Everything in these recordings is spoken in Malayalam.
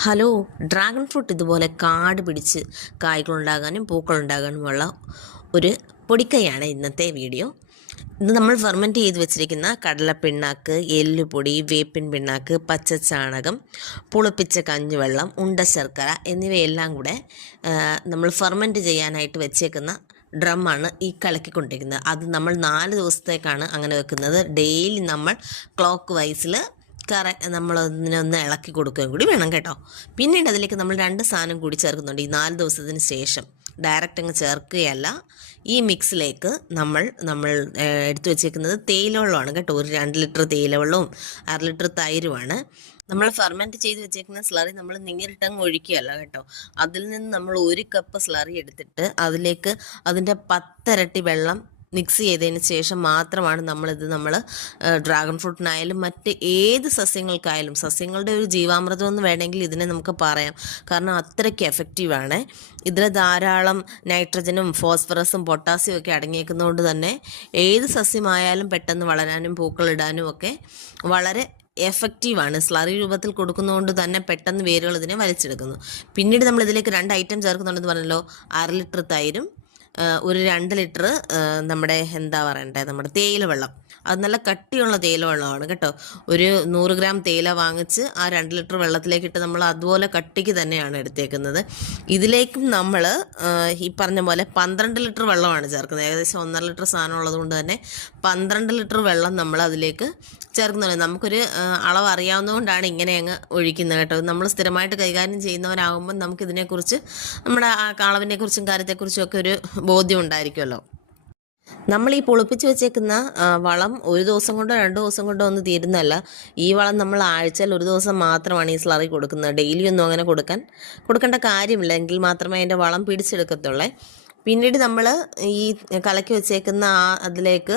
ഹലോ ഡ്രാഗൺ ഫ്രൂട്ട് ഇതുപോലെ കാട് പിടിച്ച് കായ്കളുണ്ടാകാനും പൂക്കളുണ്ടാകാനുമുള്ള ഒരു പൊടിക്കൈയാണ് ഇന്നത്തെ വീഡിയോ. ഇന്ന് നമ്മൾ ഫെർമെന്റ് ചെയ്ത് വെച്ചിരിക്കുന്ന കടലപ്പിണ്ണാക്ക് എല്ലുപൊടി വേപ്പിൻ പിണ്ണാക്ക് പച്ചച്ചാണകം പുളിപ്പിച്ച കഞ്ഞിവെള്ളം ഉണ്ട ശർക്കര എന്നിവയെല്ലാം കൂടെ നമ്മൾ ഫെർമെന്റ് ചെയ്യാനായിട്ട് വെച്ചേക്കുന്ന ഡ്രമ്മാണ് ഈ കലക്കിക്കൊണ്ടിരിക്കുന്നത്. അത് നമ്മൾ നാല് ദിവസത്തേക്കാണ് അങ്ങനെ വെക്കുന്നത്. ഡെയിലി നമ്മൾ ക്ലോക്ക് വൈസിൽ കറ നമ്മൾ ഒന്ന് ഇളക്കി കൊടുക്കുകയും കൂടി വേണം കേട്ടോ. പിന്നീട് അതിലേക്ക് നമ്മൾ രണ്ട് സാധനം കൂടി ചേർക്കുന്നുണ്ട്. ഈ നാല് ദിവസത്തിന് ശേഷം ഡയറക്റ്റ് അങ്ങ് ചേർക്കുകയല്ല. ഈ മിക്സിലേക്ക് നമ്മൾ നമ്മൾ എടുത്തു വെച്ചേക്കുന്നത് തേയില വെള്ളമാണ് കേട്ടോ. ഒരു രണ്ട് ലിറ്റർ തേയില വെള്ളവും അര ലിറ്റർ തൈരുമാണ്. നമ്മൾ ഫെർമെന്റ് ചെയ്ത് വെച്ചേക്കുന്ന സ്ലറി നമ്മൾ നേരിട്ടങ്ങ് ഒഴിക്കുകയല്ല കേട്ടോ. അതിൽ നിന്ന് നമ്മൾ ഒരു കപ്പ് സ്ലറി എടുത്തിട്ട് അതിലേക്ക് അതിന്റെ പത്തരട്ടി വെള്ളം മിക്സ് ചെയ്തതിന് ശേഷം മാത്രമാണ് നമ്മളിത് നമ്മൾ ഡ്രാഗൺ ഫ്രൂട്ടിനായാലും മറ്റ് ഏത് സസ്യങ്ങൾക്കായാലും സസ്യങ്ങളുടെ ഒരു ജീവാമൃതം എന്ന് വേണമെങ്കിൽ ഇതിനെ നമുക്ക് പറയാം. കാരണം അത്രയ്ക്ക് എഫക്റ്റീവാണ് ഇതിൽ ധാരാളം നൈട്രജനും ഫോസ്ഫറസും പൊട്ടാസ്യം ഒക്കെ അടങ്ങിയേക്കുന്നതുകൊണ്ട് തന്നെ ഏത് സസ്യമായാലും പെട്ടെന്ന് വളരാനും പൂക്കളിടാനും ഒക്കെ വളരെ എഫക്റ്റീവാണ് സ്ലറി രൂപത്തിൽ കൊടുക്കുന്നതുകൊണ്ട് തന്നെ പെട്ടെന്ന് വേരുകൾ ഇതിനെ വലിച്ചെടുക്കുന്നു. പിന്നീട് നമ്മൾ ഇതിലേക്ക് രണ്ട് ഐറ്റം ചേർക്കുന്നുണ്ടെന്ന് പറഞ്ഞല്ലോ. അര ലിറ്റർ തൈരും ഒരു രണ്ട് ലിറ്റർ നമ്മുടെ എന്താ പറയണ്ടേ നമ്മുടെ തേയില വെള്ളം അത് നല്ല കട്ടിയുള്ള തേയില വെള്ളമാണ് കേട്ടോ. ഒരു നൂറ് ഗ്രാം തേയില വാങ്ങിച്ച് ആ രണ്ട് ലിറ്റർ വെള്ളത്തിലേക്കിട്ട് നമ്മൾ അതുപോലെ കട്ടിക്ക് തന്നെയാണ് എടുത്തേക്കുന്നത്. ഇതിലേക്കും നമ്മൾ ഈ പറഞ്ഞ പോലെ പന്ത്രണ്ട് ലിറ്റർ വെള്ളമാണ് ചേർക്കുന്നത്. ഏകദേശം ഒന്നര ലിറ്റർ സാധനം ഉള്ളതുകൊണ്ട് തന്നെ പന്ത്രണ്ട് ലിറ്റർ വെള്ളം നമ്മൾ അതിലേക്ക് ചേർക്കുന്നുണ്ട് നമുക്കൊരു അളവ് അറിയാവുന്നതുകൊണ്ടാണ് ഇങ്ങനെ അങ്ങ് ഒഴിക്കുന്നത് കേട്ടോ. നമ്മൾ സ്ഥിരമായിട്ട് കൈകാര്യം ചെയ്യുന്നവരാകുമ്പോൾ നമുക്കിതിനെക്കുറിച്ച് നമ്മുടെ ആ കാളവിനെക്കുറിച്ചും കാര്യത്തെക്കുറിച്ചും ഒക്കെ ഒരു ബോധ്യം ഉണ്ടായിരിക്കുമല്ലോ. നമ്മൾ ഈ പൊളിപ്പിച്ച് വെച്ചേക്കുന്ന വളം ഒരു ദിവസം കൊണ്ടോ രണ്ട് ദിവസം കൊണ്ടോ ഒന്നും തീരുന്നല്ല ഈ വളം നമ്മൾ ആഴ്ചയിൽ ഒരു ദിവസം മാത്രമാണ് ഈ സ്ലറി കൊടുക്കുന്നത്. ഡെയിലി ഒന്നും അങ്ങനെ കൊടുക്കാൻ കൊടുക്കേണ്ട കാര്യമില്ല. എങ്കിൽ മാത്രമേ അതിന്റെ വളം പിടിച്ചെടുക്കത്തുള്ളേ. പിന്നീട് നമ്മൾ ഈ കലക്കി വെച്ചേക്കുന്ന ആ അതിലേക്ക്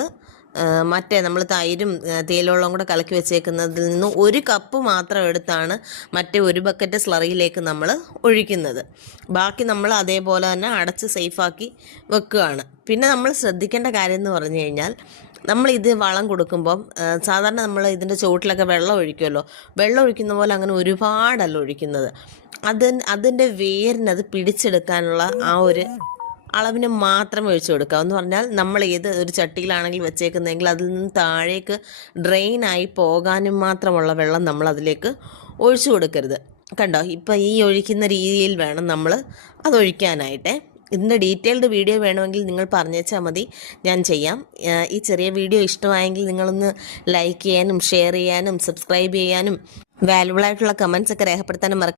മറ്റേ നമ്മൾ തൈരും ആ, തേയിലവെള്ളവും കൂടെ കലക്കി വെച്ചേക്കുന്നതിൽ നിന്ന് ഒരു കപ്പ് മാത്രം എടുത്താണ് മറ്റേ ഒരു ബക്കറ്റ് സ്ലറിയിലേക്ക് നമ്മൾ ഒഴിക്കുന്നത്. ബാക്കി നമ്മൾ അതേപോലെ തന്നെ അടച്ച് സേഫാക്കി വെക്കുകയാണ്. പിന്നെ നമ്മൾ ശ്രദ്ധിക്കേണ്ട കാര്യം എന്ന് പറഞ്ഞു കഴിഞ്ഞാൽ നമ്മൾ ഇത് വളം കൊടുക്കുമ്പം സാധാരണ നമ്മൾ ഇതിന്റെ ചുവട്ടിലൊക്കെ വെള്ളം ഒഴിക്കുമല്ലോ വെള്ളം ഒഴിക്കുന്ന പോലെ അങ്ങനെ ഒരുപാടല്ല ഒഴിക്കുന്നത്. അത് അതിന്റെ വേരിനത് പിടിച്ചെടുക്കാനുള്ള ആ ഒരു അളവിന് മാത്രം ഒഴിച്ചു കൊടുക്കുക. എന്ന് പറഞ്ഞാൽ നമ്മൾ ഏത് ഒരു ചട്ടിയിലാണെങ്കിൽ വെച്ചേക്കുന്നതെങ്കിൽ അതിൽ നിന്ന് താഴേക്ക് ഡ്രെയിനായി പോകാനും മാത്രമുള്ള വെള്ളം നമ്മൾ അതിലേക്ക് ഒഴിച്ചു കൊടുക്കരുത്. കണ്ടോ? ഇപ്പം ഈ ഒഴിക്കുന്ന രീതിയിൽ വേണം നമ്മൾ അത് ഒഴിക്കാനായിട്ടേ. ഇതിന്റെ ഡീറ്റെയിൽഡ് വീഡിയോ വേണമെങ്കിൽ നിങ്ങൾ പറഞ്ഞേച്ചാൽ മതി. ഞാൻ ചെയ്യാം. ഈ ചെറിയ വീഡിയോ ഇഷ്ടമായെങ്കിൽ നിങ്ങളൊന്ന് ലൈക്ക് ചെയ്യാനും ഷെയർ ചെയ്യാനും സബ്സ്ക്രൈബ് ചെയ്യാനും വാല്യുബിൾ ആയിട്ടുള്ള കമൻസ് ഒക്കെ രേഖപ്പെടുത്താനും മറക്ക